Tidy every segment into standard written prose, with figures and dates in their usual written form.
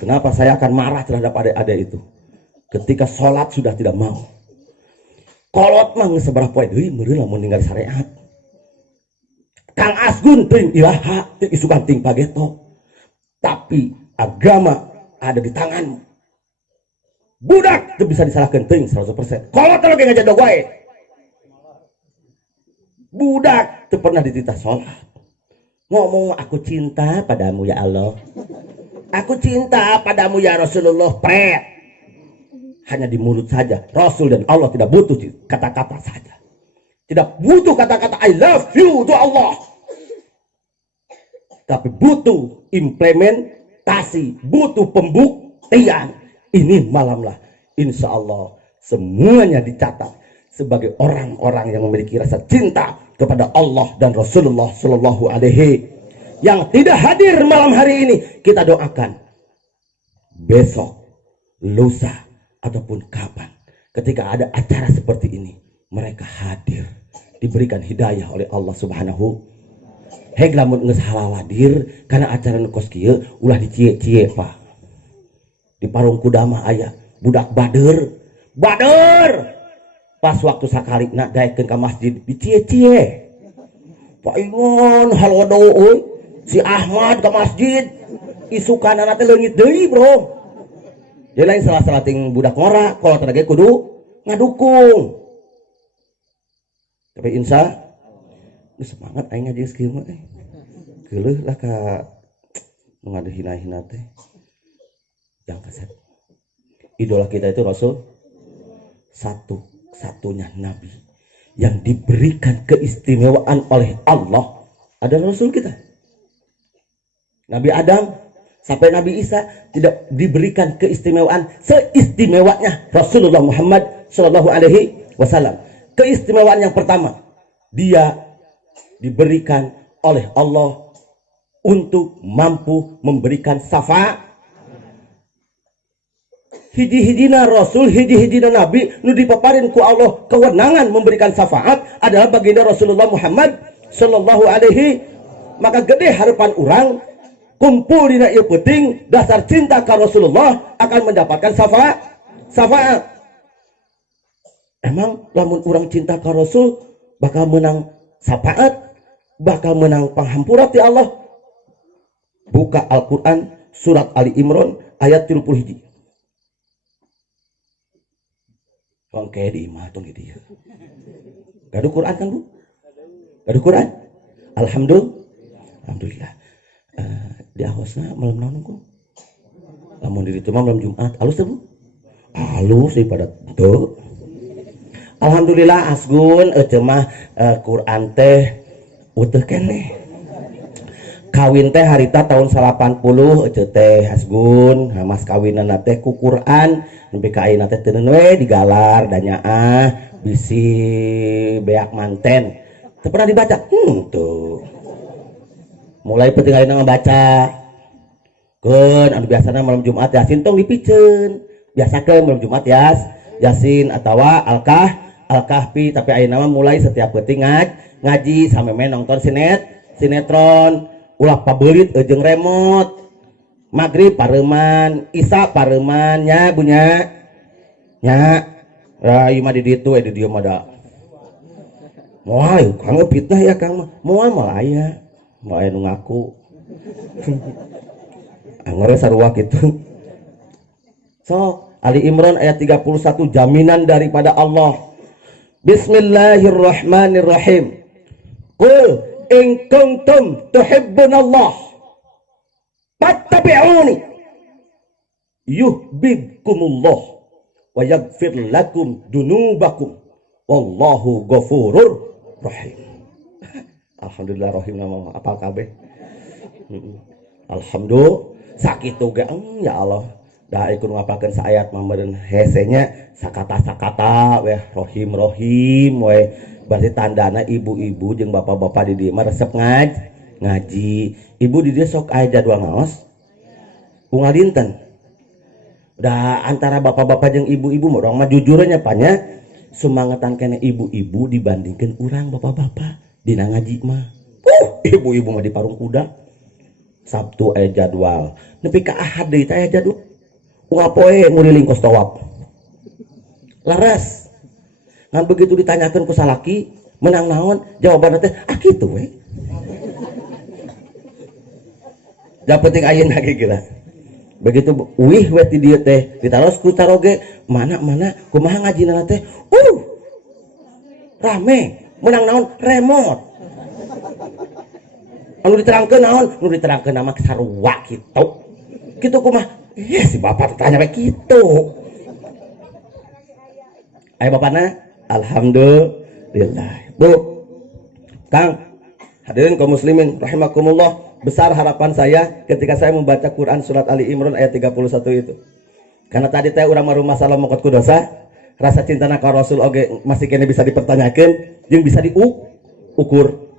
Kenapa saya akan marah terhadap adik-adik itu? Ketika sholat sudah tidak mau. Kolot mah seberapa poe deui meureun lamun ninggal syariat. Kang Asgun teuing ilaha teu isukan ting pageto. Tapi agama ada di tanganmu. Budak teu bisa disalahkeun teuing 100%. Kolot teh ge ngajadog wae. Budak teu pernah dititah sholat. Ngomong aku cinta padamu ya Allah. Aku cinta padamu ya Rasulullah, pret. Hanya di mulut saja. Rasul dan Allah tidak butuh kata-kata saja. Tidak butuh kata-kata I love you to Allah. Tapi butuh implementasi, butuh pembuktian. Ini malamlah insya Allah semuanya dicatat sebagai orang-orang yang memiliki rasa cinta kepada Allah dan Rasulullah Shallallahu Alaihi. Yang tidak hadir malam hari ini kita doakan besok, lusa, ataupun kapan ketika ada acara seperti ini mereka hadir, diberikan hidayah oleh Allah Subhanahu. Heg lamun geus halal hadir karena acara nu kos kieu ulah dicie-cie Pak. Di Parung Kudama aya budak bader pas waktu sakali nak daekeun ka masjid dicie-cie. Pak Ingon halodo euy si Ahmad ke masjid isukan anak teh leungit deui bro. Jadi lain salah-salah ting budak ngora kalau tadi kudu ngadukung. Tapi insya semangat aing ngaji kieu mah geuleuh lah ka ngade hina-hina teh. Yang kaset. Idola kita itu Rasul satu-satunya nabi yang diberikan keistimewaan oleh Allah adalah Rasul kita. Nabi Adam sampai Nabi Isa tidak diberikan keistimewaan seistimewanya Rasulullah Muhammad Shallallahu Alaihi Wasallam. Keistimewaan yang pertama, dia diberikan oleh Allah untuk mampu memberikan syafaat. Hiji-hijina Rasul, hiji-hijina Nabi nu dipaparin ku Allah kewenangan memberikan syafaat adalah baginda Rasulullah Muhammad Shallallahu Alaihi. Maka gede harapan orang kumpul dina ieu peuting dasar cinta ka Rasulullah akan mendapatkan syafaat. Emang lamun urang cinta ka Rasul bakal menang syafaat, bakal menang panghampura ti Allah. Buka Al-Qur'an surat Ali Imran ayat 31. Oke di imah tong di dieu. Gaduh Quran kan Bu? Gaduh Quran? Alhamdulillah. Di ahosna malam naon ku? Lamun di ditu mah malam Jumat. Alus teh Bu? Alus daripada teu. Alhamdulillah Asgun teu mah Quran teh uteuh keneh. Kawin teh harita tahun 80 teh Asgun, mas kawinan teh ku Quran, nepi ka ayeuna teh teu we digalar da nyaah bisi beak manten. Teu pernah dibaca. Tuh. Mulai penting ayeuna ngabaca. Keun anu biasana malam Jumat Yasin tong dipikeun. Biasakeun malam Jumat Yasin atawa Al-Kahfi, tapi ayeuna mah mulai setiap penting ngaji sampai nonton sinetron. Ulah pabeulit jeung remote. Maghrib pareuman, Isya pareuman nya bunya. Nya. Ieu mah di ditu di dieu mah da. Moal kang fitnah ya Kang mah. Moal mah aya. Moal aya nu ngaku. Angore sarua kitu. So, Ali Imran ayat 31 jaminan daripada Allah. Bismillahirrahmanirrahim. Qul in kuntum tuhibbunallah fattabi'uni yuhibbukumullah wa yaghfir lakum dunubakum wallahu ghafurur rahim. Alhamdulillah rahim nama apal kabeh. Alhamdulillah sakitu ge ya Allah da ikut ngapalkeun saayat mamareun hesenya sakata-sakata weh rohim we. Berarti tandana ibu-ibu jeung bapak-bapak di dieu mah resep ngaji. Ibu di dieu sok aya jadwal ngaos. Unggal dinten. Da antara bapak-bapak jeung ibu-ibu mah urang mah jujurnya panya sumangetan kene ibu-ibu dibandingkeun urang bapak-bapak dina ngaji mah. Ibu-ibu mah di Parung Kuda. Sabtu aya jadwal nepi ka Ahad deui teh aya jadwal ngapoe nguriling kos tawaf laras ngan begitu ditanyakeun ku salaki menang naon jawabanna teh kitu we da penting ayeuna ge kira begitu wih we ti dieu teh ditaros ku taroge mana kumaha ngajina teh rame menang naon remote anu diterangkeun naon nu diterangkeun nama sarua kitu kumaha si bapak tanya we kitu aya bapana alhamdulillah. Bu Kang hadirin kaum muslimin rahimakumullah, besar harapan saya ketika saya membaca Quran surat Ali Imran ayat 31 itu. Karena tadi teh urang maru masalah mongkot ku dosa, rasa cintana ka Rasul oge masih kene bisa dipertanyakan, jeung bisa diukur.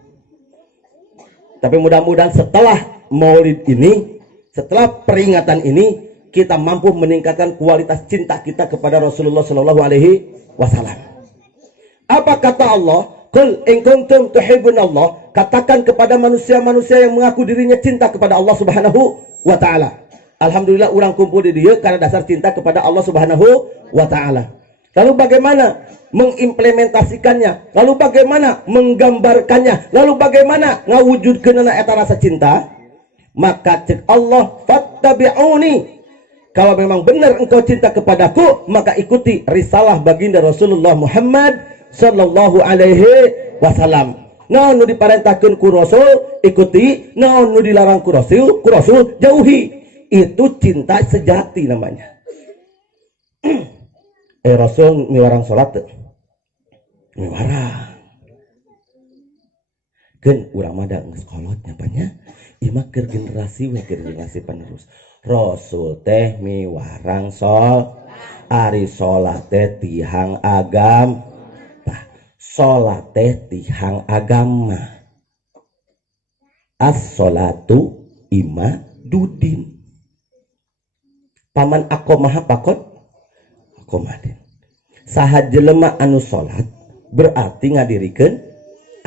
Tapi mudah-mudahan setelah Maulid ini, setelah peringatan ini, kita mampu meningkatkan kualitas cinta kita kepada Rasulullah Shallallahu Alaihi Wasallam. Apa kata Allah? Qul in kuntum tuhibbunallah, katakan kepada manusia-manusia yang mengaku dirinya cinta kepada Allah Subhanahu wa taala. Alhamdulillah orang kumpul di dia karena dasar cinta kepada Allah Subhanahu wa taala. Lalu bagaimana mengimplementasikannya? Lalu bagaimana menggambarkannya? Lalu bagaimana ngawujudkeunna eta rasa cinta? Maka cek Allah, fattabi'uni. Kalau memang benar engkau cinta kepadaku, maka ikuti risalah baginda Rasulullah Muhammad sallallahu alaihi wasallam. Naon nu diparentahkeun ku Rasul ikuti, naon nu dilarang ku Rasul jauhi. Itu cinta sejati namanya. Rasul miwarang salat teu? Miwarang. Keun urang mah da geus kolot nyapanya. Ieu keur generasi we generasi penerus. Rasul teh miwarang ari salat teh tihang agama. Salat teh tihang agama. As-salatu imadudin. Paman aqomah pakot aqomadin. Saha jelema anu salat berarti ngadirikeun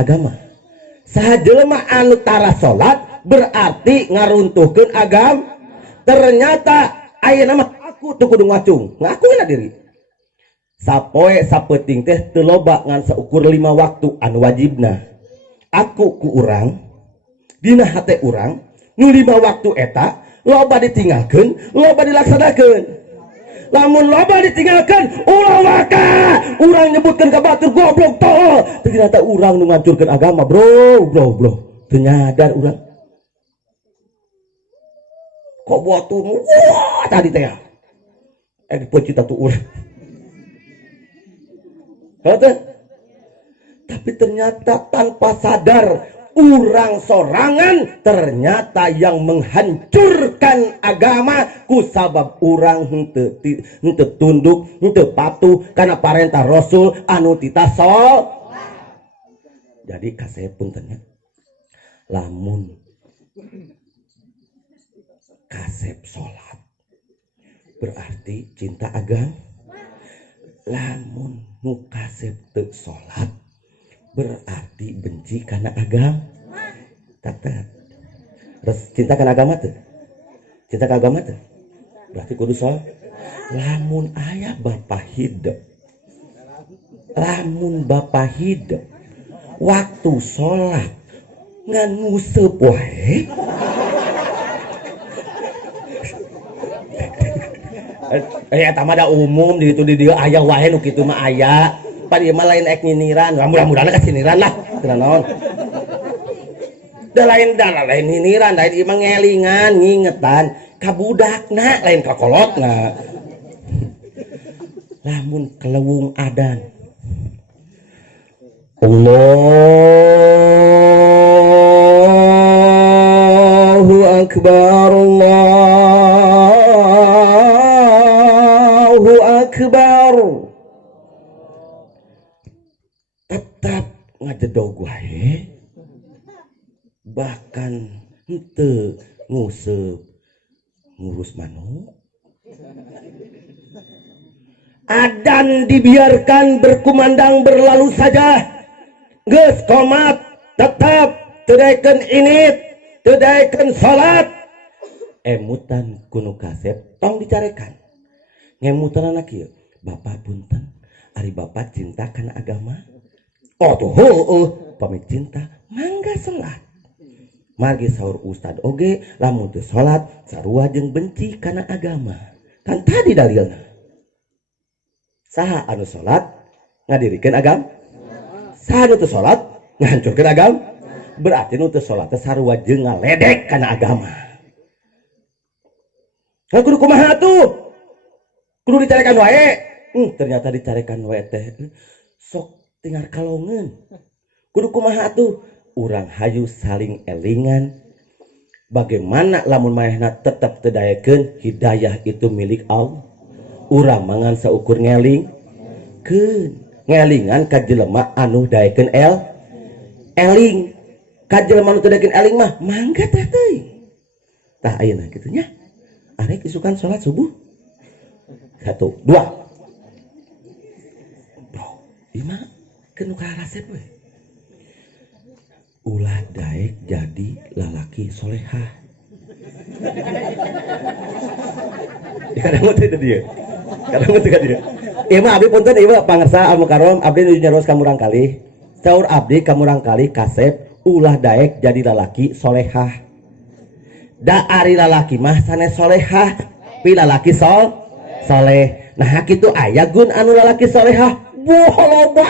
agama. Saha jelema anu tara salat berarti ngaruntuhkeun agama. Ternyata ayeuna mah aku teu kudu ngacung, ngakuina diri. Sapoe sapeting teh teu loba ngan saukur 5 waktu anu wajibna. Aku ku urang dina hate urang nu 5 waktu eta loba ditinggalkeun, loba dilaksanakeun. Lamun loba ditinggalkeun, ulah waka. Urang nyebutkeun ka batur goblok tol. Ternyata urang nu ngancurkeun agama, bro. Teu nyadar urang. Kok buat tuh wah tadi teh. Pecita tuh urang. Tapi ternyata tanpa sadar urang sorangan ternyata yang menghancurkan agama kusabab urang henteu tunduk henteu patuh kana parentah Rasul anu titasol. Jadi kasepun tanya lamun kasep salat berarti cinta agama. Lamun nu kasep teu salat berarti benci karena agama. Tata cinta karena agama tuh, cinta ke agama tuh berarti kudu salat. Lamun aya bapak hidup, lamun bapak hidup waktu salat ngan nguseup wae. Eta mah da umum di dieu aya wae nu kitu mah aya. Padi mah lain ek nyiniran, mudah-mudahan ka siniran lah, teu naon. Da lain nyiniran, lain ieu mah ngelingan, ngingetan ka budakna, lain ka kolotna. Lamun kelewung adan. Allahu akbar, Allahu akbar. Tetap ngajedog wae. Bahkan henteu nguseup ngurus manuk. Adan dibiarkan berkumandang berlalu saja. Geus komat tetap tedaikeun init teu daekeun salat emutan kuno kasep tong dicarekan ngemutan anak kieu bapak punten ari bapak cinta kana agama oh tuh pamit cinta mangga salat margi saur ustad oge lamun teu salat sarua jeung benci kana agama kan tadi dalilna saha anu salat ngadirikeun agama saha anu teu salat ngahancurkeun agama berarti nu teu salat teh sarua jeung ngaledek kana agama. Kudu kumaha tuh? Kudu dicarekan wae. Ternyata dicarekan wae teh sok tinggal kalongeun. Kudu kumaha tuh? Urang hayu saling elingan. Bagaimana lamun manehna tetep teu daekeun hidayah itu milik Allah. Urang mangan saukur ngeling. Ngelingan ka jelema anu daekeun eling. Ka jelema anu teu daekeun eling mah mangga teh teuing. Tah ayeuna kitu nya. Arek isukan sholat subuh 1, 2 bro ima kenu ka resep we ulah daek jadi lalaki solehah kadang teh dia ieu mah abdi punten ieu pangersa anu karom abdi nuju nyaros ka murang kali caur abdi ka murang kali kasep ulah daek jadi lalaki solehah da ari lalaki mah sanes solehah pi lalaki soleh nah kitu aya gun anu lalaki solehah boh loba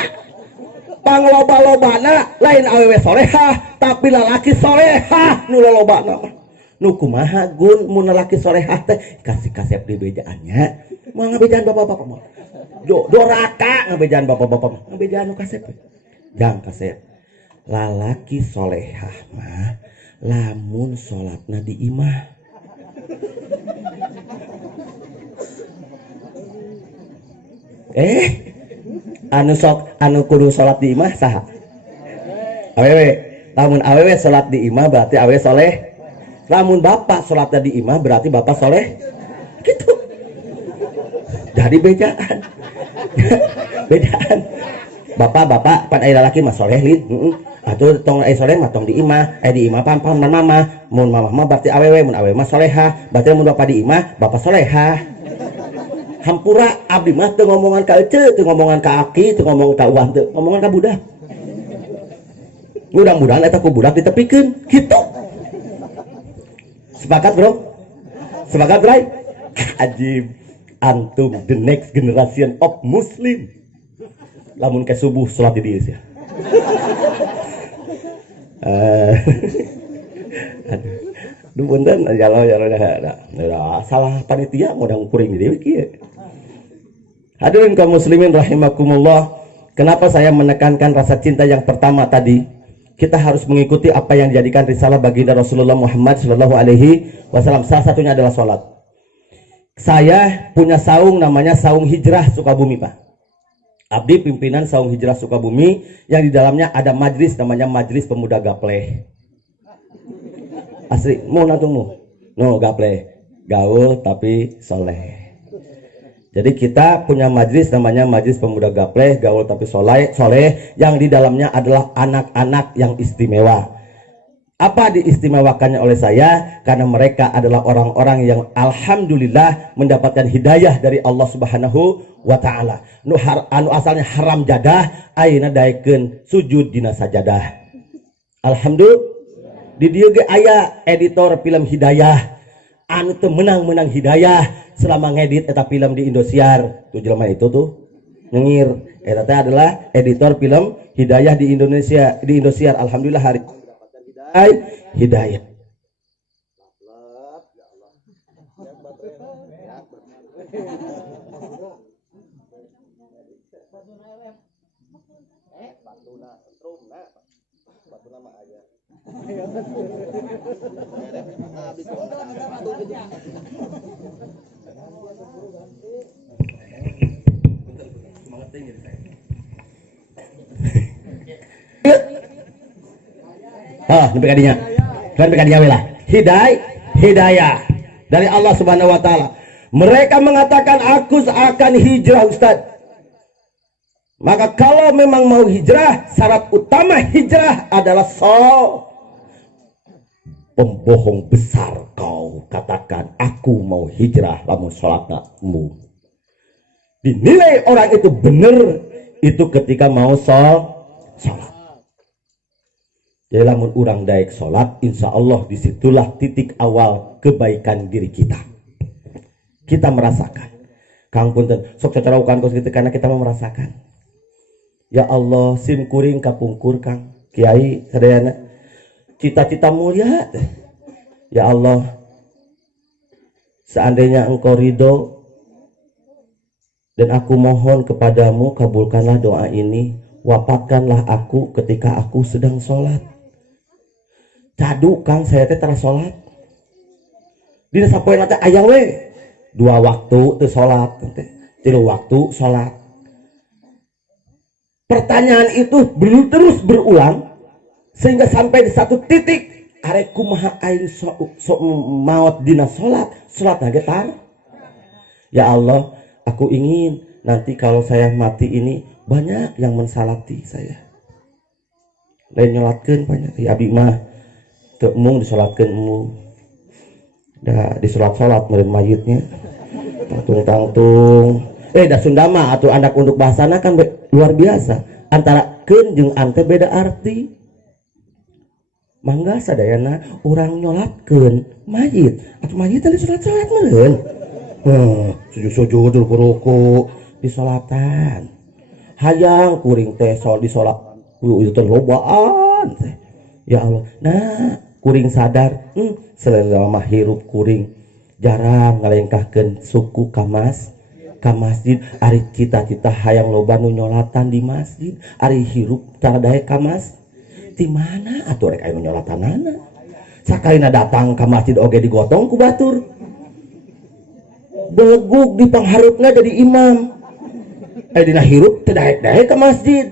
pangloba-lobana lain awewe solehah tapi lalaki solehah nu lolobana mah nu kumaha gun mun lalaki solehah teh kasih kasep di bejaannya mah ngabejaan bapak-bapak mah doraka ngabejaan bapak-bapak mah ngabejaan nu kasep jang kasep lalaki solehah mah lamun sholatna di imah anu sok anu kudu sholat di imah saha awewe lamun awewe sholat di imah berarti awewe soleh lamun bapak sholatnya di imah berarti bapak soleh gitu jadi bejaan bejaan bapak pan aya lalaki mah soleh lin atuh tong soleh mah tong di imah di imah pam mama mun mama mah berarti awewe mun awewe mah solehah berarti mun bapak di imah bapak solehah hampura abdi mah teu ngomongan ka ece teu ngomongan ka aki teu ngomong ka uang teu ngomongan ka budak mudah-mudahan eta ku budak ditepikeun kitu sepakat bro sepakat bray ajib antum the next generation of muslim lamun ke subuh salat di dieu sia aduh punten kalau salah panitia modang kuring deui kieu. Hadirin kaum muslimin rahimakumullah, kenapa saya menekankan rasa cinta yang pertama tadi? Kita harus mengikuti apa yang dijadikan risalah baginda Rasulullah Muhammad sallallahu alaihi wasallam. Salah satunya adalah salat. Saya punya saung namanya Saung Hijrah Sukabumi, Pak. Abdi pimpinan Saung Hijrah Sukabumi yang di dalamnya ada majlis namanya Majlis Pemuda Gapleh. Asli, mau natungmu. No, gapleh. Gaul tapi soleh. Jadi kita punya majlis namanya Majlis Pemuda Gapleh, gaul tapi soleh yang di dalamnya adalah anak-anak yang istimewa. Apa diistimewakannya oleh saya? Karena mereka adalah orang-orang yang alhamdulillah mendapatkan hidayah dari Allah Subhanahu wa ta'ala. Anu asalnya haram jadah, ayeuna daekeun sujud dina sajadah. Alhamdulillah. Di dieu ge aya editor film Hidayah. Anu teu menang hidayah selama ngedit eta film di Indosiar. Tuh jelema itu tuh nyengir. Eta teh adalah editor film Hidayah di Indonesia, di Indosiar. Alhamdulillah hari hidayah. Sampai kadinya. Sampai kadinya wela. Hidayah dari Allah Subhanahu wa taala. Mereka mengatakan aku akan hijrah, Ustaz. Maka kalau memang mau hijrah, syarat utama hijrah adalah pembohong besar kau. Katakan aku mau hijrah lamun sholatmu. Dinilai orang itu benar itu ketika mau sholat. Jadi lamun urang daek sholat, insya Allah disitulah titik awal kebaikan diri kita. Kita merasakan. Kang punten, sok cacaraukan kos gitu karena kita mau merasakan. Ya Allah, sim kuring kapungkur Kang. Kiai sadayana cita-cita mulia. Ya Allah, seandainya engkau ridho dan aku mohon kepadamu, kabulkanlah doa ini, wafatkanlah aku ketika aku sedang sholat. Cadu Kang, saya teh tara sholat. Dina sapoe nate aya we 2 waktu teu sholat, 3 waktu sholat. Pertanyaan itu terus berulang sehingga sampai di satu titik arek kumaha aing sok maot dina sholat lagi tar. Ya Allah, aku ingin nanti kalau saya mati ini banyak yang mensalati saya. Lain nyolatkeun banyak ya abdi mah teu mung disolatkeun mu. Da disolat-solat meureun mayitnya. Tangtung-tangtung. Da Sunda mah atuh anak unduk bahasana kan luar biasa. Antara keun jeung ante beda arti. Mangga sadayana urang nyolatkeun mayit. Atuh mayit teh disolat-solat meureun. Sujud-sujud ruku-ruku disolatan. Hayang kuring teh disolat itu teh lobaan teh. Ya Allah. Nah, kuring sadar selama hirup kuring jarang ngalengkahkeun suku ka masjid. Ari cita-cita hayang loba nu nyolatan di masjid, ari hirup cara daek ka masjid. Di mana atuh rek aya nyolatanana? Sakalina datang ka masjid oge digotong ku batur. Belegug di pangharupna jadi imam. Dina hirup teu daek-daek ka masjid.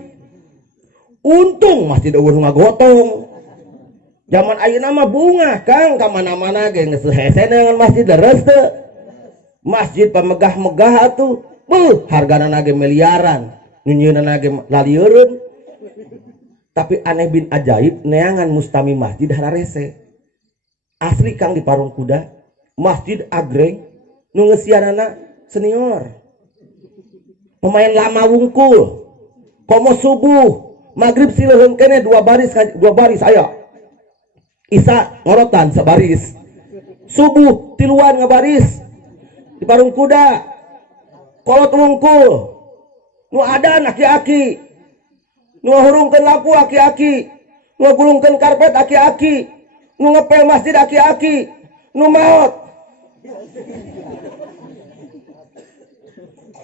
Untung masjid eueuh ngagotong. Zaman ayeuna mah bunga Kang, ka mana-mana ge geus hese dengan masjid leres teu. Masjid pamegah-megah atuh. Hargana ge miliaran, nyieunna ge laliereun. Tapi aneh bin ajaib neangan mustami masjid hararese. Asli Kang di Parung Kuda, masjid agreng nu ngeusianana senior. Pemain lama wungkul. Komo subuh, magrib sileuheung keneh 2 baris aya. Isa ngorotan sabaris. Subuh tiluan ngabaris. Di Parung Kuda. Kolot wungkul. Nu adan aki-aki. Nu ngahurungkeun lampu aki-aki. Nu ngagulungkeun karpet aki-aki. Nu ngepel masjid aki-aki. Nu maot.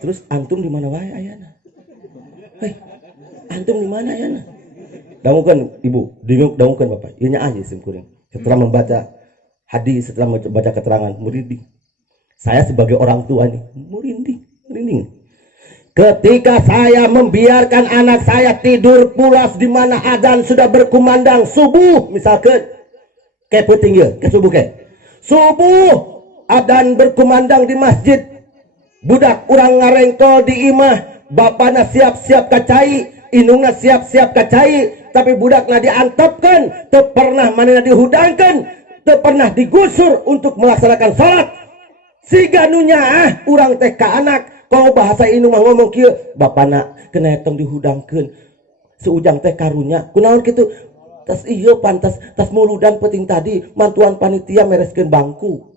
Terus antum di mana wae ayana? Hei, antum di mana ayana? Dangukeun ibu, dangukeun bapak. Ieu nya aja sim kuring. Setelah membaca hadis, setelah membaca keterangan merinding. Saya sebagai orang tua nih, merinding. Ketika saya membiarkan anak saya tidur pulas di mana adzan sudah berkumandang subuh misalkan. Kayak penting ya, ke subuh kayak. Subuh adzan berkumandang di masjid. Budak urang ngarengkol di imah, bapana siap-siap kacai, indungna siap-siap kacai, tapi budakna diantepkan, teu pernah manehna dihudangkan, teu pernah digusur untuk melaksanakan salat. Siga nu nyaah urang teh ka anak, kalau bahasa indung mah ngomong kieu, bapana kena tong dihudangkeun. Seujang teh karunya, kunaon kitu? Tas ieu pantas tas muludan penting tadi, mantuan panitia mereskeun bangku.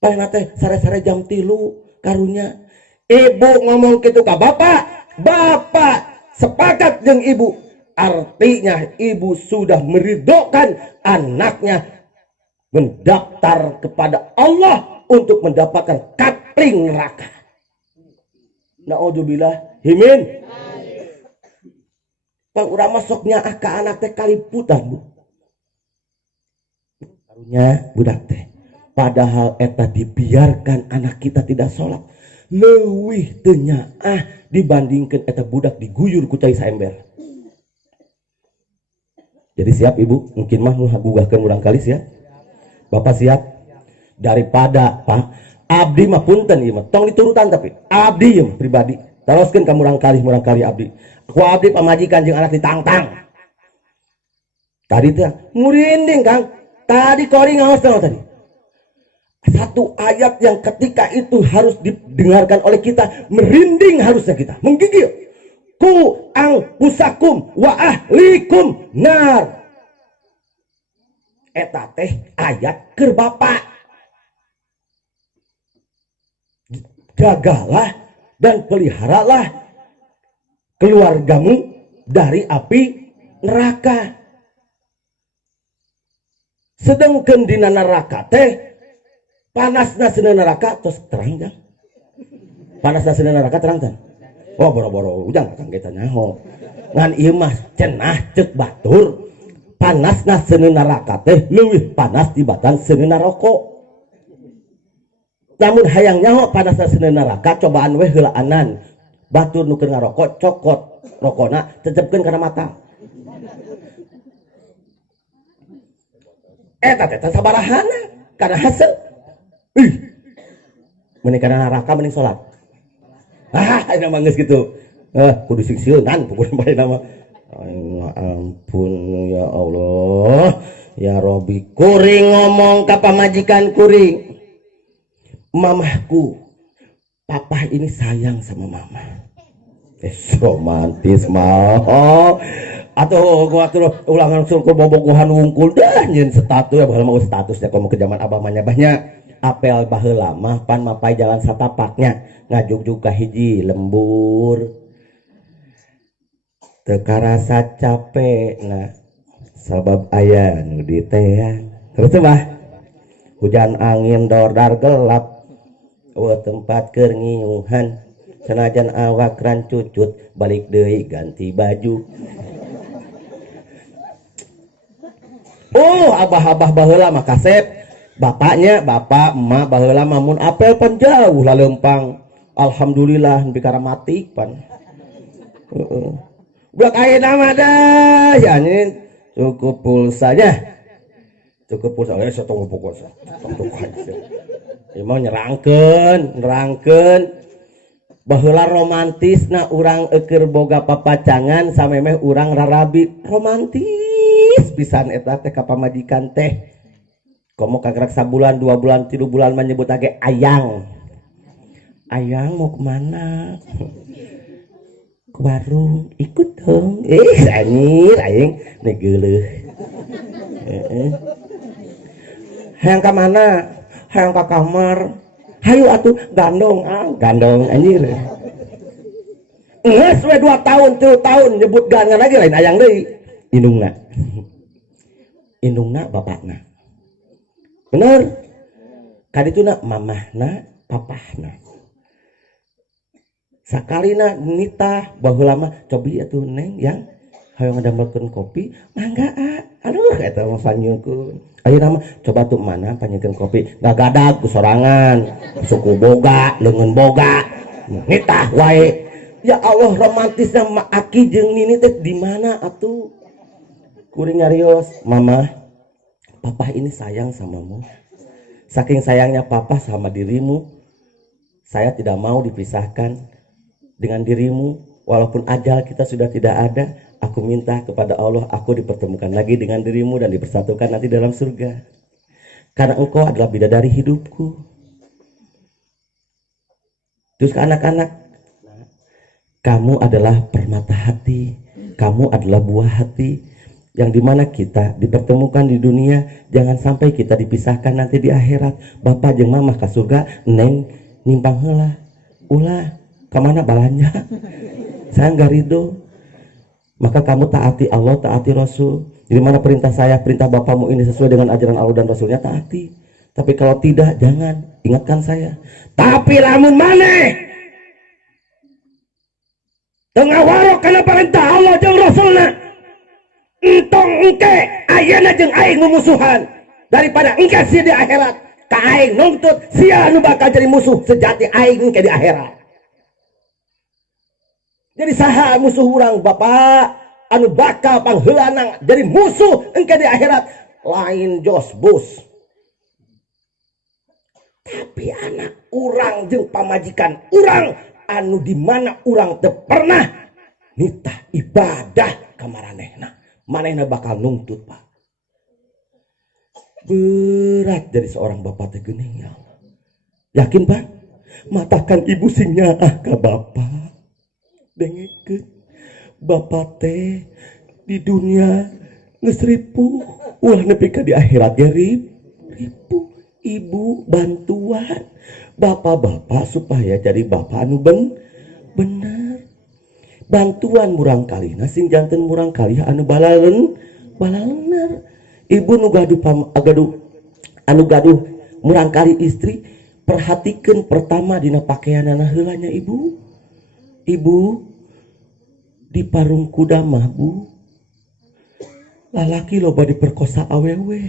Panena teh sare-sare jam 3 karunya. Ibu ngomong gitu ke bapak sepakat dengan ibu, artinya ibu sudah meridhokan anaknya mendaftar kepada Allah untuk mendapatkan kapling neraka. Naudzubillah himin. Pang urang masuknya ke anak teh kaliputan bu. Karunya budak teh. Padahal eta dibiarkan anak kita tidak sholat leuwih teu nyaah dibandingkan eta budak diguyur ku cai saember. Jadi siap ibu, mungkin mah ngagugahkeun urang kali siap. Bapak siap? Daripada Pak abdi mah punten ieu mah tong diturutan tapi abdi ieu pribadi. Teruskeun ka murang kali abdi. Ku abdi pamajikan jeung anak ditangtang. Tadi teh murinding Kang. Tadi kori ngawas tadi. Satu ayat yang ketika itu harus didengarkan oleh kita, merinding harusnya kita, menggigil. Ku angpusakum wa ahlikum nar. Eta teh ayat keur Bapak. Jagalah dan peliharalah keluargamu dari api neraka. Sedangkan di neraka teh panasna sina neraka terus terang kan? Panasna sina neraka terang kan? Oh boro-boro ujang kang kita nyaho. Ngan ieu mah cenah ceuk batur. Panasna sina neraka teh leuwih panas tibatan sina rokok. Namun hayang nyaho panasna sina neraka cobaan we heulaanan. Batur nu keur ngarokok cokot rokona tecepkeun kana mata. Eta teh sabarahanna kana hasil. Mending kana neraka mending salat. Ini mah geus kitu. Kudu sikseunan pokokna bae nama. Ampun ya Allah. Ya Robbi, kuring ngomong ka pamajikan kuring. Mamahku, papa ini sayang sama mama. Romantis mah. Atau gua tuh ulangan suku bobogohan wungkul dah nyeun status ya bakal mau statusnya komo ke zaman abah mah banyak apel baheula mah pan mapai jalan satapaknya ngajuk-juk ka hiji lembur teu karasa capek nah sabab aya nu di teang terus mah hujan angin dordar gelap tempat keur ngiuhan senajan awak ran cucut balik deui ganti baju. Oh abah-abah baheula mah kasep bapaknya bapak emak baheula mah mun apel pan jauh laleumpang alhamdulillah nepi ka ramatik pan budak ayeuna mah dah ya cukup pulsanya satong pulsa ieu mah nerangkeun baheula romantisna urang keur boga papacangan samemeh urang rarabi romantis pisan eta teh ka pamajikan teh komo kagrak sabulan 2 bulan 3 bulan menyebut age ayang mau kemana ke warung ikut dong anjir aing negeuleuh hayang ka mana hayang ka kamar hayu atuh gandong anjir geus we 2 tahun 3 tahun nyebut gangan lagi lain ayang deui indungna bapakna bener kadituna mamahna papahna sakalina nitah baheula mah cobi atuh neng yang hayang ngadamel kopi mangga aduh eta mah panyeukeun ayeuna mah coba tuh mana panyeukeun kopi gagadag ku sorangan suku boga leungeun boga nitah wae ya Allah romantisna mak aki jeung nini teh di mana atuh kuring ngarios mama papa ini sayang samamu saking sayangnya papa sama dirimu saya tidak mau dipisahkan dengan dirimu walaupun ajal kita sudah tidak ada aku minta kepada Allah aku dipertemukan lagi dengan dirimu dan dipersatukan nanti dalam surga karena engkau adalah bidadari hidupku. Terus ke anak-anak kamu adalah permata hati kamu adalah buah hati yang dimana kita dipertemukan di dunia jangan sampai kita dipisahkan nanti di akhirat bapak jeung mamah ka surga neng nimpang heula ulah kemana balanya saya nggak ridho maka kamu taati Allah taati Rasul di mana perintah saya perintah bapakmu ini sesuai dengan ajaran Allah dan Rasulnya taati tapi kalau tidak jangan ingatkan saya tapi lamun maneh tengah warok karena perintah Allah jeung Rasulnya entong engke ayeuna jeung aing mumusuhan daripada engke sia di akhirat ka aing nuntut sia nu bakal jadi musuh sejati aing engke di akhirat. Jadi saha musuh urang bapak anu bakal pangheulana jadi musuh engke di akhirat lain jos bos tapi anak urang jeung pamajikan urang anu di mana urang teu pernah nitah ibadah ka maranehna manehna bakal nuntut pak Berat jadi seorang bapak teh geuning ya Allah. Yakin Pak? Matakan ibu sing nyaah ka bapak. Dengekeun. Bapak teh di dunia geus ripuh, ulah nepi ka di akhirat ge ripuh. Ibu bantuan bapak-bapak supaya jadi bapak anu bener. Bantuan murang kalina sing janten murang kalih anu balalener. Ibu nu gaduh murang kali istri, perhatikan pertama dina pakaianana heulanya ibu. Ibu di parung kuda mah Bu, lalaki loba diperkosa awewe.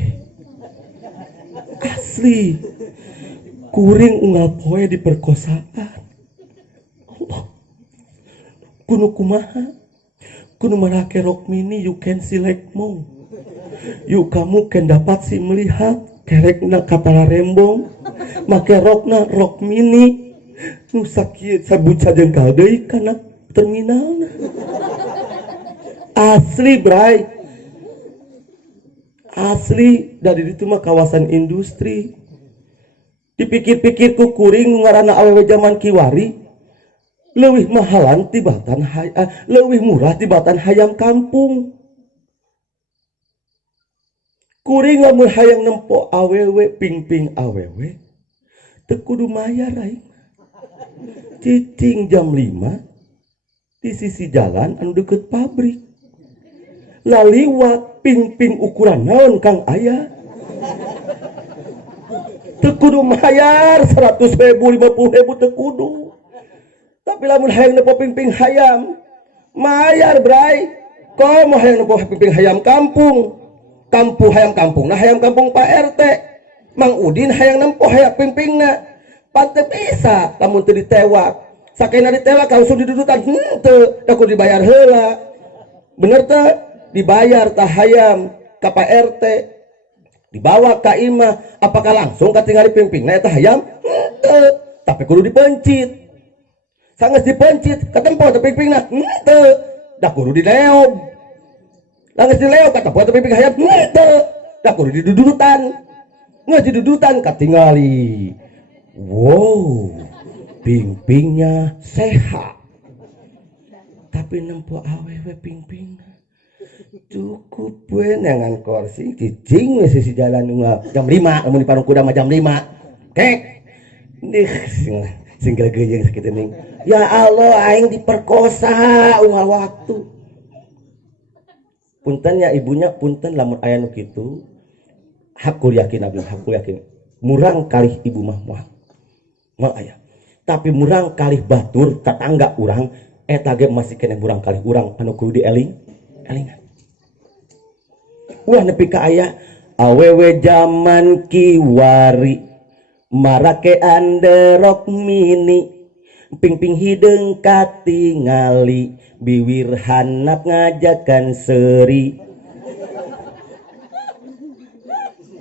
Asli kuring unggal poe diperkosaan. Allah, kuno kumaha? Kuno merake rok mini you can select mo. Yuk kamu can dapat si melihat kerek na kapala rembong make rokna rok mini nu sakieu sabuca jengkal deui kana terminalna. Asli bray, asli dari itu mah kawasan industri. Dipikir-pikir ku kuring nu ngaranna awewe zaman kiwari leuwih mahalan tibatan leuwih murah tibatan hayam kampung. Kuring lamun hayang nempo awewe ping-ping awewe teu kudu mayar aing. Cicing jam 5 di sisi jalan anu deket pabrik. Laliwat ping-ping ukuran naon Kang aya. Teu kudu mayar 100.000 50.000 teu kudu. Tapi lamun hayang nempo ping-ping hayam mayar bray. Komo hayang nempo ping-ping hayam kampung. Kampung hayam kampung, nah hayam kampung Pak RT Mang Udin hayang nempoh hayam pingpingna pante bisa lamun teu ditewak sakena ditewak langsung didudukan henteu da kudu dibayar heula bener teh dibayar tah hayam ka Pak RT dibawa ka imah apakah langsung katingali pingpingna eta hayam henteu tapi kudu dipencit sanggeus dipencit katempo teh pingpingna henteu da kudu dileog. Langis dileo kata buat piping hayam ngete dah kudu didudutan nggak didudutan katingali. Wow, pingpingnya sehat tapi nempo awewe pingpingna cukup we dengan kursi cicing we sisi jalan jam 5 namun di parung kuda mah jam 5 kek nih singgel geuyeung sakitu ning ya Allah aing diperkosa unggal waktu. Punten ya ibunya punten lamun aya nu kitu hakul yakin abdi hakul yakin murang kalih ibu mah moal aya tapi murang kalih batur tetangga urang eta ge masih kene murang kalih urang anu kudu dielingan. Wah nepi ka aya awewe zaman kiwari marake anderok mini ping-ping hideung katingali biwir hanap ngajakan seri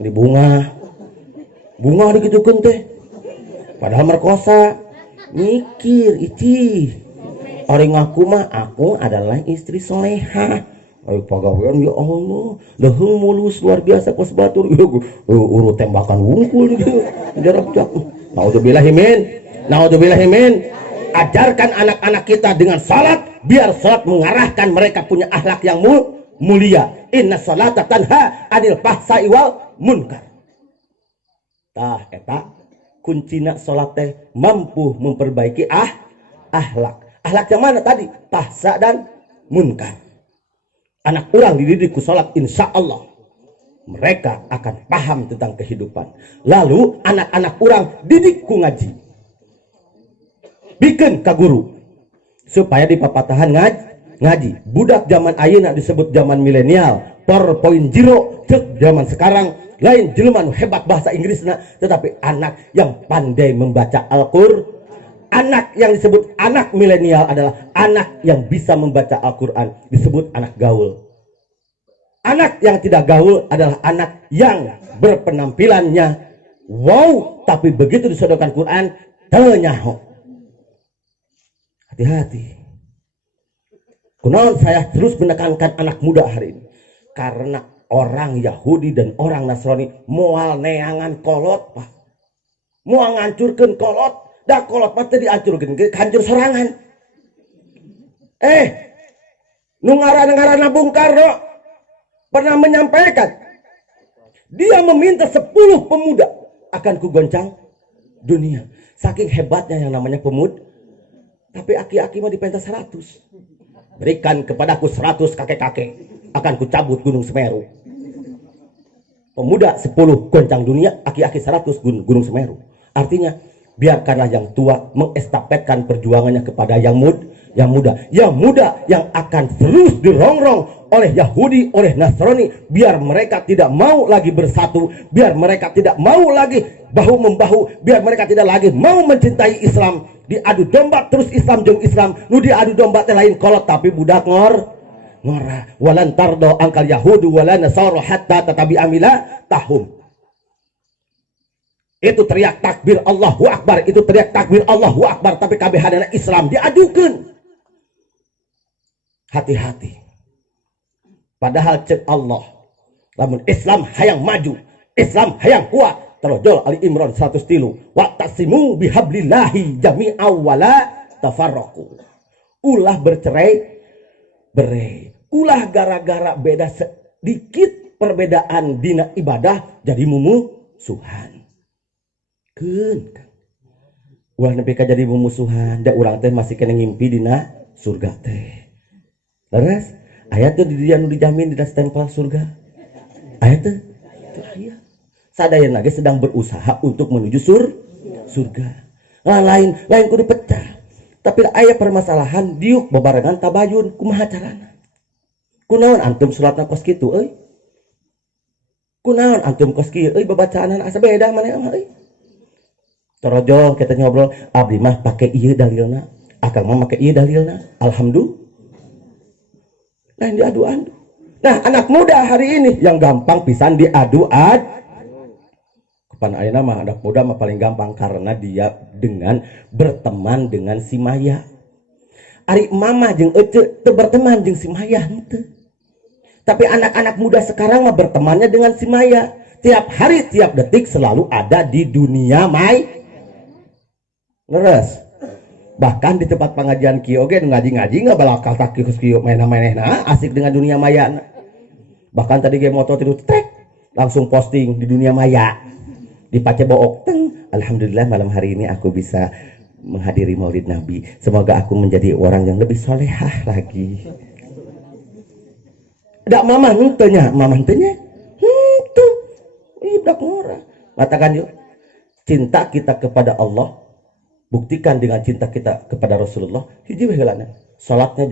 di bunga digitukeun teh padahal merkosa mikir iti ari ngaku mah aku adalah istri soleha ayo pagawean ya Allah leuheung mulus luar biasa kos batur urut tembakan wungkul jarap jak naudzubillahi min ajarkan anak-anak kita dengan salat biar salat mengarahkan mereka punya akhlak yang mulia. Inna salata tanha anil fahsai wal munkar. Tah eta kuncina salat teh mampu memperbaiki akhlak. Akhlak yang mana tadi? Fahsa dan munkar. Anak orang dididik ku salat insyaallah mereka akan paham tentang kehidupan. Lalu anak-anak orang didik ku ngaji. Bikin ka guru supaya di papatahan ngaji. Budak zaman ayeuna disebut zaman milenial 4.0 cek zaman sekarang lain jelema nu hebat bahasa Inggrisna tetapi anak yang pandai membaca Al-Qur'an. Anak yang disebut anak milenial adalah anak yang bisa membaca Al-Qur'an, disebut anak gaul. Anak yang tidak gaul adalah anak yang berpenampilannya wow tapi begitu disodorkan Quran teu nyaho. Hati-hati. Kunaon saya terus menekankan anak muda hari ini? Karena orang Yahudi dan orang Nasrani moal neangan kolot Pak, moal ngancurkan kolot, dah kolot mati dihancurkan ke hancur serangan. Nungarana Bung Karno pernah menyampaikan dia meminta 10 pemuda akan kugoncang dunia. Saking hebatnya yang namanya pemuda. Tapi aki-aki mau dipentas 100. Berikan kepadaku 100 kakek-kakek, akan kucabut Gunung Semeru. Pemuda 10 goncang dunia, aki-aki 100 Gunung Semeru. Artinya biarkanlah yang tua mengestafetkan perjuangannya kepada yang muda yang akan terus dirongrong oleh Yahudi, oleh Nasrani, biar mereka tidak mau lagi bersatu, biar mereka tidak mau lagi bahu membahu, biar mereka tidak lagi mau mencintai Islam. Diadu domba terus Islam jeung Islam, nu diadu domba teh lain kolot tapi budak ngora. Walan tardo angkal Yahudu wala nasara hatta tatabi amila tahum. Itu teriak takbir Allahu Akbar, itu teriak takbir Allahu Akbar, tapi kabeh hadana Islam diadukeun. Hati-hati. Padahal cek Allah, lamun Islam hayang maju, Islam hayang kuat. Terojol Ali Imran 103. Wa'tasimu bihablillahi jami'aw wala tafarraqu. Ulah bercerai-berai. Ulah gara-gara beda sedikit perbedaan dina ibadah jadi mumusuhan. Keun. Ulah nepi ka jadi mumusuhan, da urang teh masih kena ngimpi dina surga teh. Leres? Ayat teh di dia nu dijamin dina stempel surga. Ayat teh aya. Sadaya lagi sedang berusaha untuk menuju surga. Nah, lain kudu pecah. Tapi aya permasalahan diuk babarengan tabayun kumaha carana. Kunaon antum salatna kos kitu euy? Kunaon antum kos kieu euy babacaanan asa beda maneh mah euy? Torojol kita ngobrol, abdi mah pake ieu dalilna, akang mah make ieu dalilna. Alhamdulillah. Lain diadu-adu. Nah, anak muda hari ini yang gampang pisan diadu-adu. Pan ayeuna mah anak muda mah paling gampang karena dia dengan berteman dengan si Maya. Ari mama jeung ece teu berteman jeung si Maya henteu. Tapi anak-anak muda sekarang mah bertemannya dengan si Maya. Tiap hari, tiap detik selalu ada di dunia Leres. Bahkan di tempat pengajian kieu ge ngaji-ngaji ngabalakal tak kieu maena-maena asik dengan dunia maya. Bahkan tadi ge moto tilu trek langsung posting di dunia maya. Dipace book teng. Alhamdulillah malam hari ini aku bisa menghadiri Maulid Nabi. Semoga aku menjadi orang yang lebih solehah lagi. Dak mamah henteu nya. Tuh. Ibdak ngora. Katakan yuk. Cinta kita kepada Allah buktikan dengan cinta kita kepada Rasulullah. Hiji we heulana. Salatnya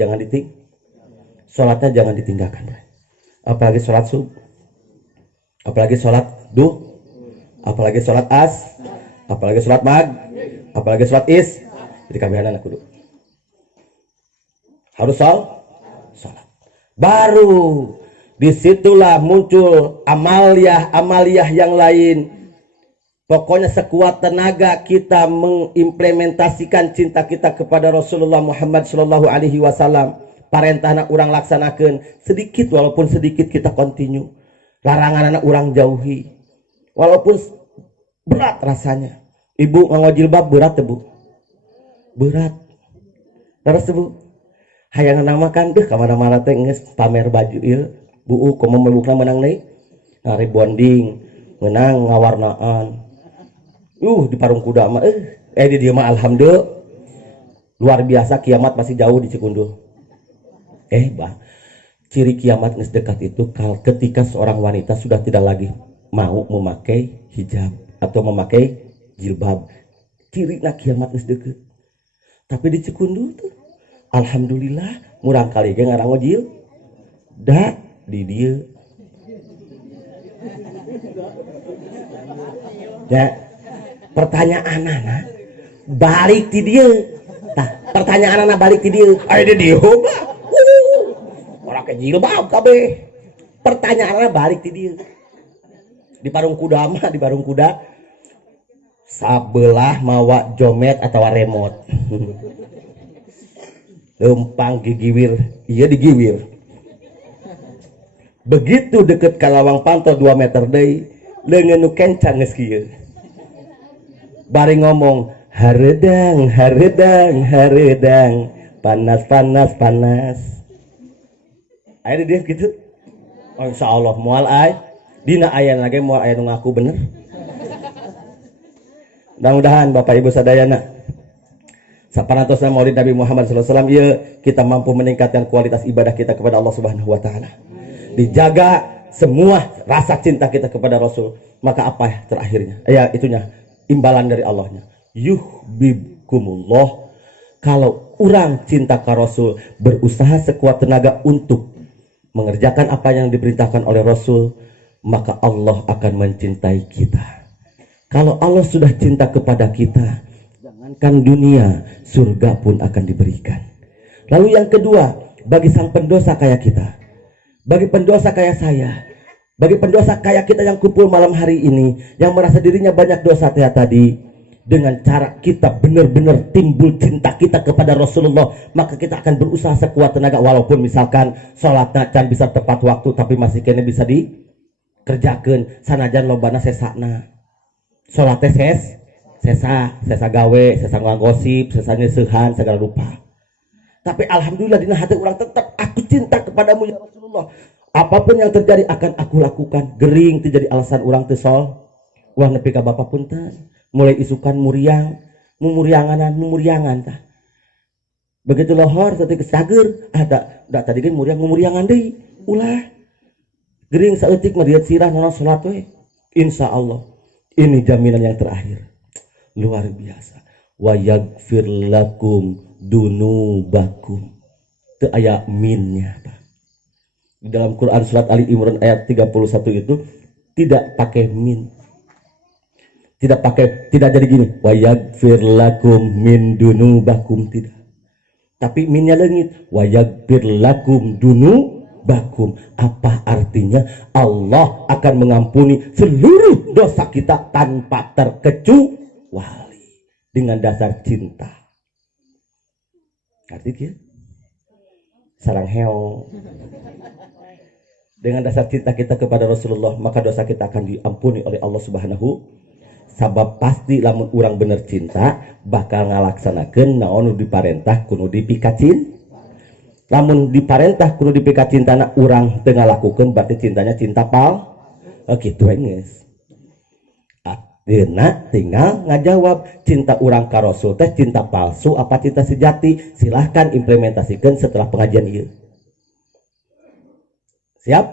jangan ditinggalkan. Apalagi salat subuh. Apalagi salat duha. Apalagi sholat apalagi sholat apalagi sholat jadi kabihanan kudu harus sholat. Baru disitulah muncul amaliyah yang lain. Pokoknya sekuat tenaga kita mengimplementasikan cinta kita kepada Rasulullah Muhammad Sallallahu Alaihi Wasallam. Parentahna urang laksanakeun sedikit, walaupun sedikit kita continue. Larangan anak urang jauhi. Walaupun berat rasanya. Ibu nganggo jilbab berat Bu? Berat. Terus Bu, hayang nama kan deh kamana-mana teh geus pamer baju ieu. Bu komo melukna menang deui. Nah, rebonding, menang ngawarnaan. Di parung kuda mah di dieu mah alhamdulillah. Luar biasa, kiamat masih jauh di Cikundul. Ciri kiamat geus dekat itu ketika seorang wanita sudah tidak lagi mau memakai hijab atau memakai jilbab. Ciri kiamat geus deukeut. Tapi di Cikundul tuh alhamdulillah murang kali ge ngarango jil da di dieu. Ya, pertanyaanana balik ti dieu. Tah, pertanyaanana balik ti dieu. Aya di dieu mah. Ora ke jilbab kabeh. Pertanyaanana balik ti dieu. Di parung kuda mah, di parung kuda sabelah mawa jomet atau remote. Lempang gigiwir, iya digiwir. begitu deket ka lawang pantau 2 meter deui leungeun nu kencang geus kieu bari ngomong hareudang hareudang hareudang panas panas panas aya di dieu kitu oh, insyaallah moal aya dina aya lagi moal aya nu ngaku bener mudah-mudahan Bapak Ibu sadayana saparantos Maulid Nabi Muhammad SAW ya kita mampu meningkatkan kualitas ibadah kita kepada Allah Subhanahu wa taala. Dijaga semua rasa cinta kita kepada Rasul, maka apa terakhirnya? Ya itunya imbalan dari Allahnya. Yuhibbukumullah. Kalau orang cinta ke Rasul, berusaha sekuat tenaga untuk mengerjakan apa yang diperintahkan oleh Rasul, maka Allah akan mencintai kita. Kalau Allah sudah cinta kepada kita, jangankan dunia, surga pun akan diberikan. Lalu yang kedua, bagi sang pendosa kayak kita, bagi pendosa kayak saya, bagi pendosa kayak kita yang kumpul malam hari ini, yang merasa dirinya banyak dosa kayak tadi, dengan cara kita benar-benar timbul cinta kita kepada Rasulullah, maka kita akan berusaha sekuat tenaga, walaupun misalkan sholatnya can bisa tepat waktu, tapi masih kena bisa dikerjakan, sanajan lobana sesakna, sholatnya sesa gawe, sesa ngagosip, sesa nyeseuhan segala rupa. Tapi alhamdulillah dina hati orang tetap aku cinta kepadamu ya Rasulullah. Apapun yang terjadi akan aku lakukan. Gering terjadi alasan orang tesol. Uang nepi ka bapak punten. Mulai isukan muriang, mumuriangan tah. Begitu lohor tadi kesager, da tadi kan mumuriangan deui. Ulah. Gering saeutik mah dieu sirah nona salat we. Insyaallah ini jaminan yang terakhir. Luar biasa. Wa yaghfir lakum dunubakum. Teu aya minnya. Di dalam Quran surat Ali Imran ayat 31 itu tidak pakai min. Tidak jadi gini, wa yaghfir lakum min dunubakum, tidak. Tapi minnya leungit, wa yaghfir lakum dunubakum. Apa artinya? Allah akan mengampuni seluruh dosa kita tanpa terkecuali dengan dasar cinta. Artinya sarang heo. Dengan dasar cinta kita kepada Rasulullah, maka dosa kita akan diampuni oleh Allah Subhanahu. Sabab pasti lamun urang bener cinta bakal ngalaksanakeun naon nu diparentah kudu dipikacin. Lamun diparentah kudu dipikacintana urang teu ngalakukeun berarti cintanya cinta pal. Kitu we geus. Ayeuna tinggal ngajawab cinta urang ka Rasul teh cinta palsu apa cinta sejati? Silahkan implementasikan setelah pengajian ieu. Siap?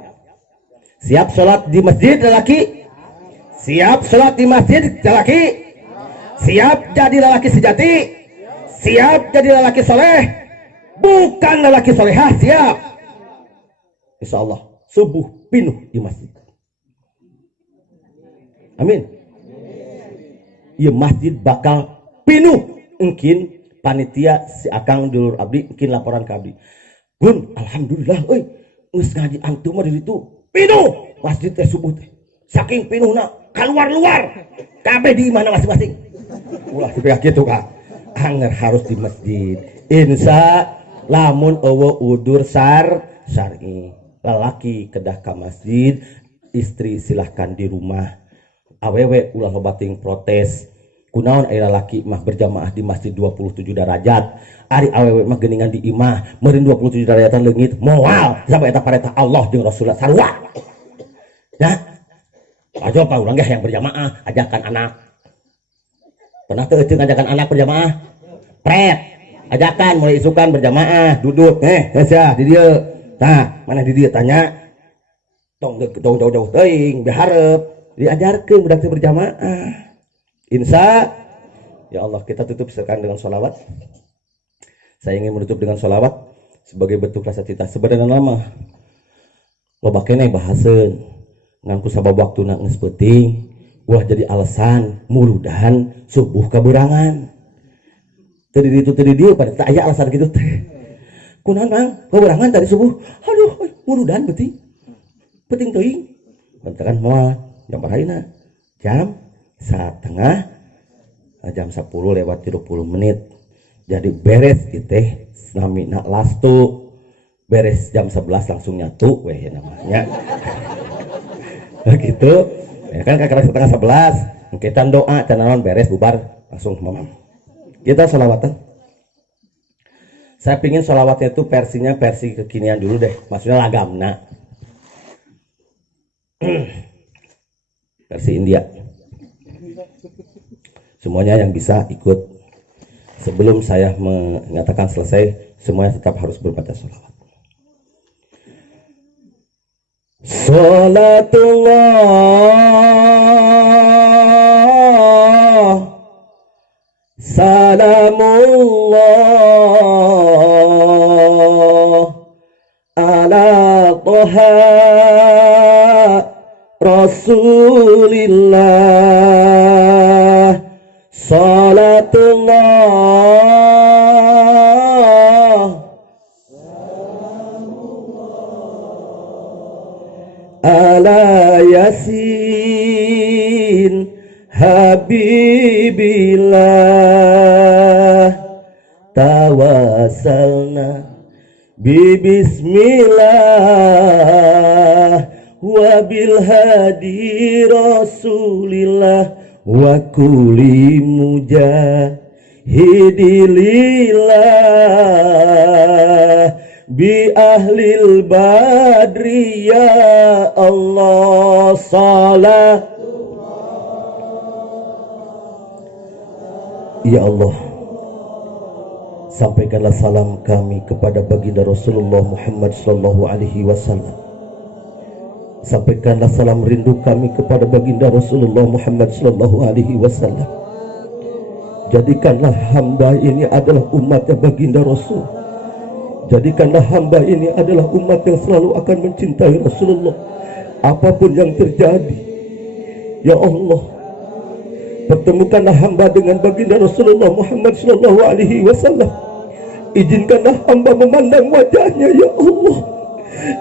Siap sholat di masjid lelaki? Siap sholat di masjid lelaki? Siap jadi lelaki sejati? Siap jadi lelaki soleh? Bukan lelaki solehah, siap? Insya Allah subuh pinuh di masjid. Amin. Ieu masjid bakal pinuh. Mungkin panitia si akang dulur abdi mungkin laporan ke abdi. Bun, alhamdulillah euy, geus ngaji antum mah di ditu pinuh masjid teh subuh teh. Saking pinuhna keluar-luar kabeh di mana masing-masing. Ulah supaya kitu Kak. Anger harus di masjid. Insya lamun eueuh udur syar'i. Lalaki kedah ka masjid, istri silahkan di rumah. Awewe ulah lobating protes kunaon aya lalaki mah berjamaah di masjid 27 derajat, ari awewe mah geuningan di imah meureun 27 derajatan leungit moal sampai eta paretah Allah jeung Rasulullah sarua ya. Aja pa urang ge yang berjamaah ajakan anak, pernah teu euceun ajakan anak berjamaah pret ajakan mulai isukan berjamaah duduk sia di dieu tah mana di dieu tanya tong jauh-jauh teuing bihareup diajarkan budak berjamaah. Insya ya Allah kita tutup sekarang dengan sholawat. Saya ingin menutup dengan sholawat sebagai bentuk rasa cinta. Sebenarnya nama loba keneh bahaseun ngangku sabab waktu nak geus peuting ulah jadi alasan murudan subuh kaberangan. Tadi itu tadi dia pada tak aya alasan gitu teh. Kunaon Mang? Kaberangan tadi subuh. Aduh, murudan peuting teuing. Bentekan moal jam berapa jam 9:30 jam 10 lewat 30 menit jadi beres gitu nami nak lastu beres jam 11 langsung nyatu weh namanya. Gitu ya kan, kakak setengah 11 kita doa canawan beres bubar langsung mamam kita sholawatan. Saya pingin sholawatnya itu versinya versi kekinian dulu deh, maksudnya lagamna versi India. Semuanya yang bisa ikut. Sebelum saya menyatakan selesai, semuanya tetap harus berbaca sholawat. Salatullah salamullah ala toha rasulillah. Salatullah ala yasin habibillah tawasalna bismillah wa bil hadi rasulillah wa kulli mujahidilillah bi ahlil badri ya Allah. Salat ya Allah, sampaikanlah salam kami kepada baginda Rasulullah Muhammad sallallahu alaihi wasallam. Sampaikanlah salam rindu kami kepada baginda Rasulullah Muhammad sallallahu alaihi wasallam. Jadikanlah hamba ini adalah umatnya baginda Rasul. Jadikanlah hamba ini adalah umat yang selalu akan mencintai Rasulullah apapun yang terjadi. Ya Allah, pertemukanlah hamba dengan baginda Rasulullah Muhammad sallallahu alaihi wasallam. Izinkanlah hamba memandang wajahnya ya Allah.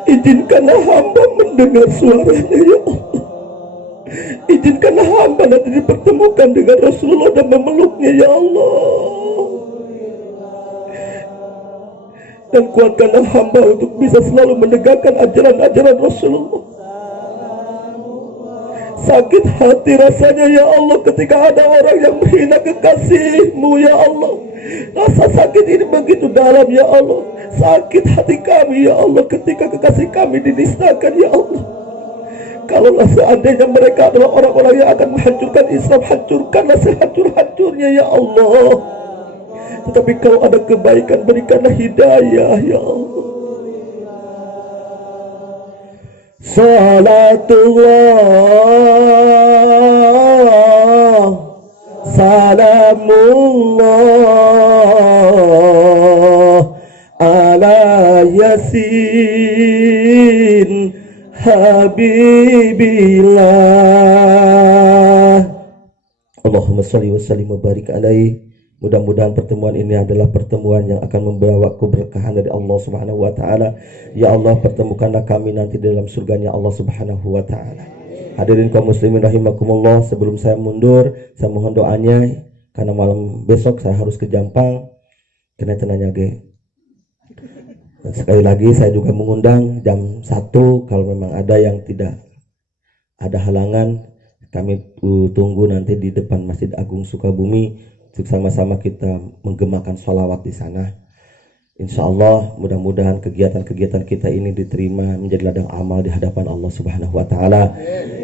Izinkanlah hamba mendengar suaranya ya Allah. Izinkanlah hamba nanti dipertemukan dengan Rasulullah dan memeluknya ya Allah. Dan kuatkanlah hamba untuk bisa selalu menegakkan ajaran-ajaran Rasulullah. Sakit hati rasanya ya Allah ketika ada orang yang menghina kekasih-Mu ya Allah. Rasa sakit ini begitu dalam ya Allah. Sakit hati kami ya Allah ketika kekasih kami dinistakan ya Allah. Kalaulah seandainya mereka adalah orang-orang yang akan menghancurkan Islam, hancurkanlah sehancur-hancurnya ya Allah. Tetapi kalau ada kebaikan, berikanlah hidayah ya Allah. Salatullah salamullah ala yasin habibillah. Allahumma sholli wa sallim wa barik alaihi. Mudah-mudahan pertemuan ini adalah pertemuan yang akan membawa keberkahan dari Allah Subhanahu wa taala. Ya Allah, pertemukanlah kami nanti dalam surganya Allah Subhanahu wa taala. Hadirin kaum muslimin rahimakumullah, sebelum saya mundur, saya mohon doanya karena malam besok saya harus ke Jampang. Kena tenanya ge. Sekali lagi saya juga mengundang jam 1 kalau memang ada yang tidak ada halangan, kami tunggu nanti di depan Masjid Agung Sukabumi. Sama-sama kita menggemakan sholawat di sana. Insya Allah mudah-mudahan kegiatan-kegiatan kita ini diterima menjadi ladang amal di hadapan Allah Subhanahu wa taala.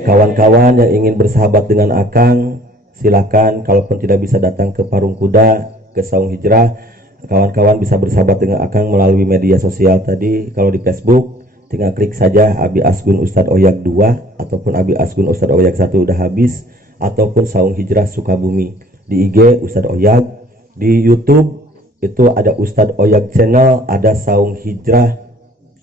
Kawan-kawan yang ingin bersahabat dengan Akang, silakan. Kalaupun tidak bisa datang ke Parung Kuda, ke Saung Hijrah, kawan-kawan bisa bersahabat dengan Akang melalui media sosial tadi. Kalau di Facebook tinggal klik saja Abi Asgun Ustadz Oyak 2 ataupun Abi Asgun Ustadz Oyak 1 udah habis, ataupun Saung Hijrah Sukabumi. Di IG Ustadz Oyak, di YouTube itu ada Ustadz Oyak channel, ada Saung Hijrah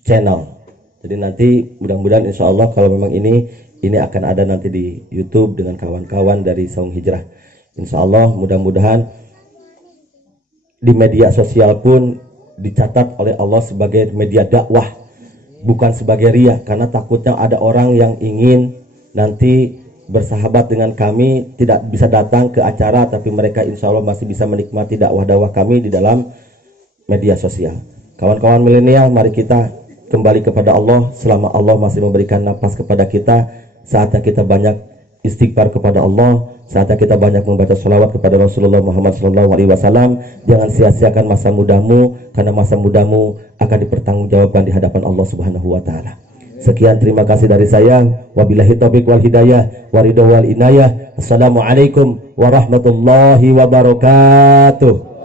channel. Jadi nanti mudah-mudahan insya Allah kalau memang ini akan ada nanti di YouTube dengan kawan-kawan dari Saung Hijrah. Insya Allah mudah-mudahan di media sosial pun dicatat oleh Allah sebagai media dakwah, bukan sebagai ria, karena takutnya ada orang yang ingin nanti bersahabat dengan kami tidak bisa datang ke acara, tapi mereka insya Allah masih bisa menikmati dakwah-dakwah kami di dalam media sosial. Kawan-kawan milenial, mari kita kembali kepada Allah selama Allah masih memberikan napas kepada kita. Saatnya kita banyak istighfar kepada Allah, saatnya kita banyak membaca sholawat kepada Rasulullah Muhammad SAW. Jangan sia-siakan masa mudamu, karena masa mudamu akan dipertanggungjawabkan di hadapan Allah Subhanahu wa Ta'ala. Sekian, terima kasih dari saya. Wabillahi taufiq wal hidayah, waridho wal inayah. Assalamualaikum warahmatullahi wabarakatuh.